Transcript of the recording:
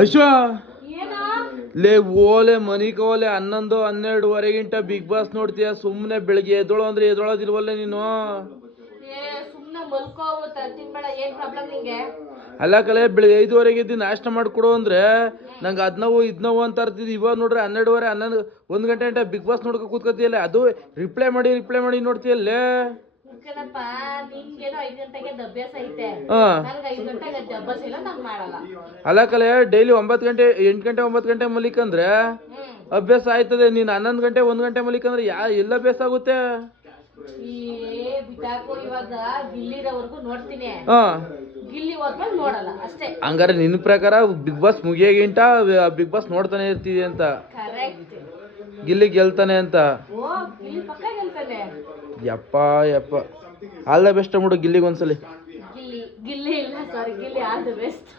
ಅಶ್ವ ಲೇ ಓಲೆ ಮನಿಕೋಲೆ 11-12 big boss ನೋಡ್ತೀಯ. ಸುಮ್ನೆ ಬೆಳಿಗ್ಗೆ ಎದ್ದೋಳು ಅಂದ್ರೆ ಎದ್ದೋಳೋದಿಲ್ವಲ್ಲ ನೀನು. ಅಲ್ಲ ಕಲೆ ಬೆಳಿಗ್ಗೆ 5:30 ಎದ್ದು ನಾಷ್ಟ ಮಾಡ್ಕೊಡು ಅಂದ್ರೆ ನಂಗೆ ಅದ್ನವು ಇದ್ನವು ಅಂತ ಇರ್ತಿದ್ವಿ. ಇವಾಗ ನೋಡ್ರೆ 12:30 1 ಗಂಟೆ ಬಿಗ್ ಬಾಸ್ ನೋಡ್ಕೊ ಕೂತ್ಕೊತಿಯಲ್ಲ. ಅದು ರಿಪ್ಲೈ ಮಾಡಿ ನೋಡ್ತೀಯಲ್ಲೇ. ಅಲ್ಲ ಕಲೆ ಡೈಲಿ 9 ಗಂಟೆ 8 ಗಂಟೆ 9 ಗಂಟೆ ಮಲಿಕಂದ್ರೆ ಅಭ್ಯಾಸ ಆಯ್ತದೆ. ನೀನ್ 11 ಗಂಟೆ 1 ಗಂಟೆ ಮಲಿಕಂದ್ರೆ ಎಲ್ಲ ಅಭ್ಯಾಸ ಆಗುತ್ತೆ. ಹಂಗಾರೆ ನಿನ್ ಪ್ರಕಾರ ಬಿಗ್ ಬಾಸ್ ಮುಗಿಯಗಿಂಟ ಬಿಗ್ ಬಾಸ್ ನೋಡ್ತಾನೆ ಇರ್ತೀವಿ ಅಂತ. ಗಿಲ್ಲಿ ಗೆಲ್ತಾನೆ ಅಂತ. ಯಪ್ಪ ಆಲ್ ದ ಬೆಸ್ಟ್ ಅಂದ್ಬಿಡು ಗಿಲ್ಲಿಗೆ ಒಂದ್ಸಲಿ. ಗಿಲ್ಲಿ ಇಲ್ಲ ಸಾರಿ ಗಿಲ್ಲಿ ಆಲ್ ದ ಬೆಸ್ಟ್.